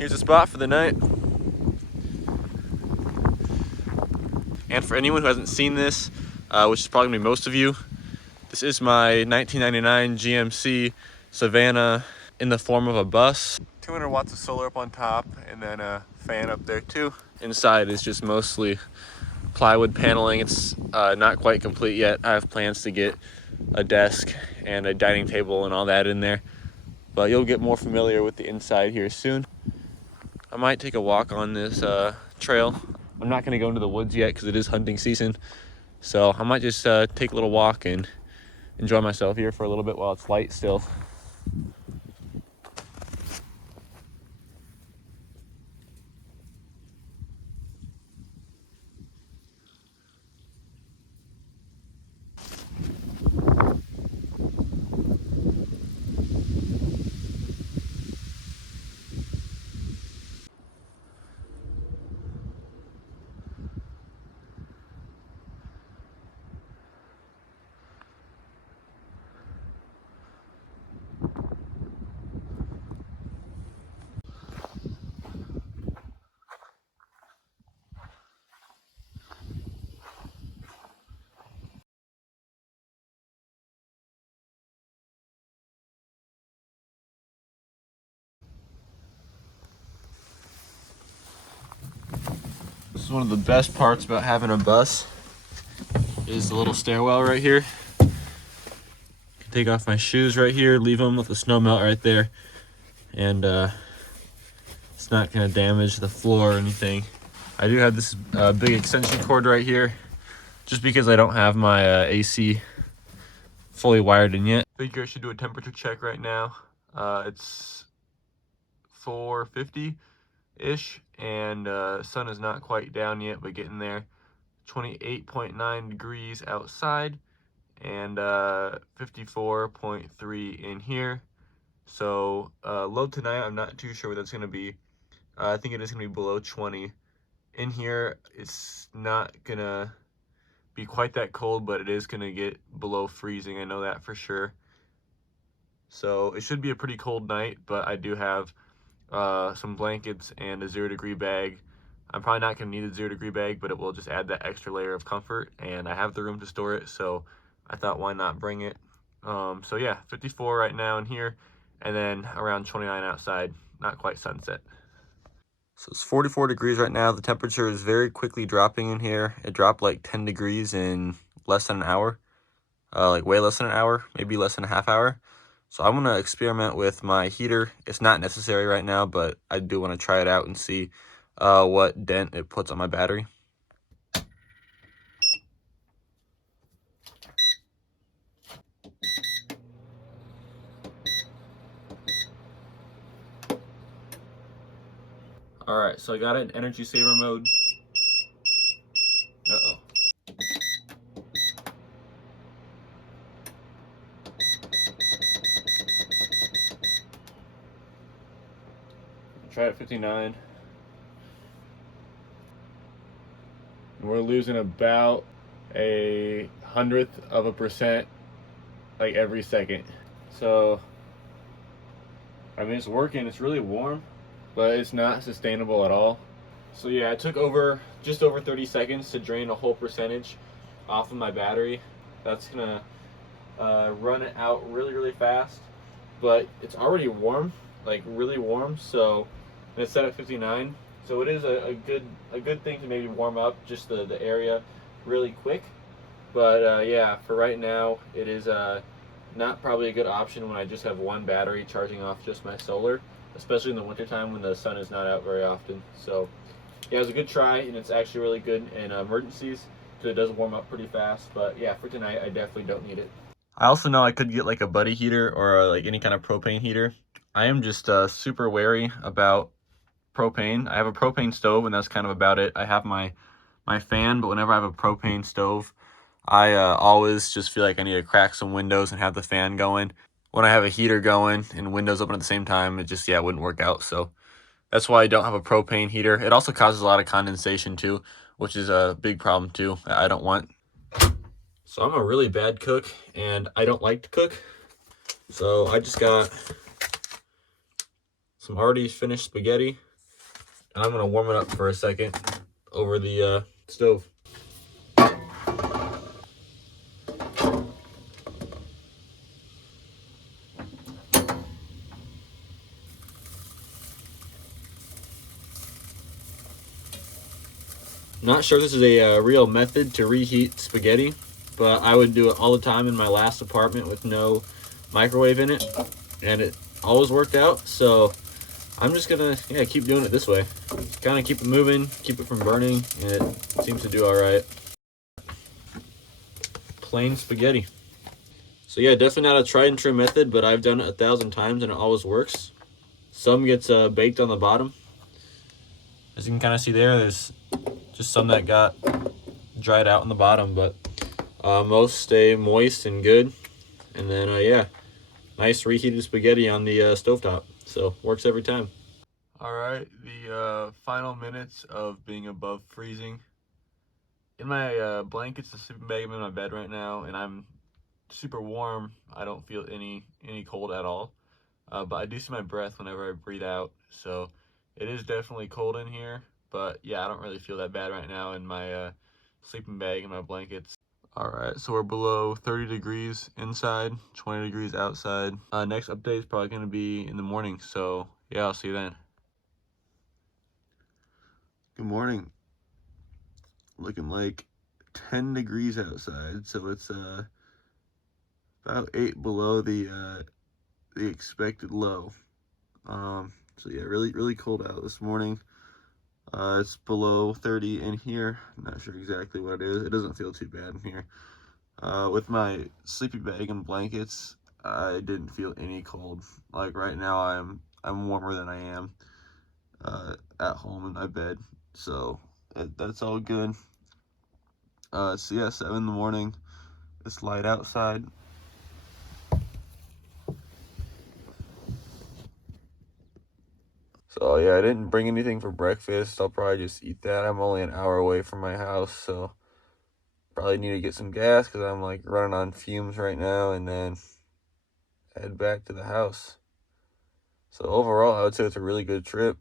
here's a spot for the night. And for anyone who hasn't seen this, which is probably gonna be most of you, this is my 1999 GMC Savannah in the form of a bus. 200 watts of solar up on top, and then a fan up there too. Inside is just mostly plywood paneling. It's not quite complete yet. I have plans to get a desk and a dining table and all that in there, but you'll get more familiar with the inside here soon. I might take a walk on this trail. I'm not gonna go into the woods yet because it is hunting season, so I might just take a little walk and enjoy myself here for a little bit while it's light still. This is one of the best parts about having a bus, is the little stairwell right here. I can take off my shoes right here, leave them with the snow melt right there, and it's not gonna damage the floor or anything. I do have this big extension cord right here, just because I don't have my AC fully wired in yet. I figure I should do a temperature check right now. It's 4:50-ish, and sun is not quite down yet, but getting there. 28.9 degrees outside, and 54.3 in here. So low tonight, I'm not too sure what that's gonna be. I think it is gonna be below 20. In here, it's not gonna be quite that cold, but it is gonna get below freezing. I know that for sure. So it should be a pretty cold night, but I do have some blankets and a 0-degree bag. I'm probably not gonna need a 0-degree bag, but it will just add that extra layer of comfort, and I have the room to store it, so I thought why not bring it. So yeah, 54 right now in here, and then around 29 outside, not quite sunset. So it's 44 degrees right now. The temperature is very quickly dropping in here. It dropped like 10 degrees in less than an hour, like way less than an hour, maybe less than a half hour. So I'm gonna experiment with my heater. It's not necessary right now, but I do wanna try it out and see what dent it puts on my battery. All right, so I got it in energy saver mode. Uh-oh. Try it at 59. And we're losing about 1/100% like every second. So, I mean, it's working. It's really warm, but it's not sustainable at all. So yeah, it took just over 30 seconds to drain a whole percentage off of my battery. That's gonna run it out really fast, but it's already warm, like really warm. So, and it's set at 59. So it is a good thing to maybe warm up just the area really quick. But yeah, for right now, it is not probably a good option when I just have one battery charging off just my solar, especially in the wintertime when the sun is not out very often. So yeah, it was a good try, and it's actually really good in emergencies because it does warm up pretty fast. But yeah, for tonight, I definitely don't need it. I also know I could get like a buddy heater or like any kind of propane heater. I am just super wary about propane. I have a propane stove, and that's kind of about it. I have my fan, but whenever I have a propane stove, I always just feel like I need to crack some windows and have the fan going. When I have a heater going and windows open at the same time, it just, yeah, it wouldn't work out. So that's why I don't have a propane heater. It also causes a lot of condensation too, which is a big problem too. I don't want. So I'm a really bad cook, and I don't like to cook. So I just got some already finished spaghetti. And I'm gonna warm it up for a second over the stove. Not sure this is a real method to reheat spaghetti, but I would do it all the time in my last apartment with no microwave in it, and it always worked out. So I'm just gonna keep doing it this way. Kind of keep it moving, keep it from burning, and it seems to do all right. Plain spaghetti. So yeah, definitely not a tried and true method, but I've done it 1,000 times and it always works. Some gets baked on the bottom. As you can kind of see there's just some that got dried out on the bottom, but most stay moist and good. And then yeah, nice reheated spaghetti on the stovetop. So works every time. All right, the final minutes of being above freezing. In my blankets, the sleeping bag, I'm in my bed right now, and I'm super warm. I don't feel any cold at all, but I do see my breath whenever I breathe out. So it is definitely cold in here, but yeah, I don't really feel that bad right now in my sleeping bag and my blankets. All right, so we're below 30 degrees inside, 20 degrees outside. Next update is probably going to be in the morning, so yeah, I'll see you then. Good morning. Looking like 10 degrees outside, so it's about 8 below the expected low. So yeah, really cold out this morning. It's below 30 in here. I'm not sure exactly what it is. It doesn't feel too bad in here. With my sleeping bag and blankets, I didn't feel any cold. Like right now, I'm warmer than I am at home in my bed. So that's all good. So yeah, 7 in the morning. It's light outside. So yeah, I didn't bring anything for breakfast. I'll probably just eat that. I'm only an hour away from my house, so probably need to get some gas because I'm like running on fumes right now, and then head back to the house. So overall, I would say it's a really good trip.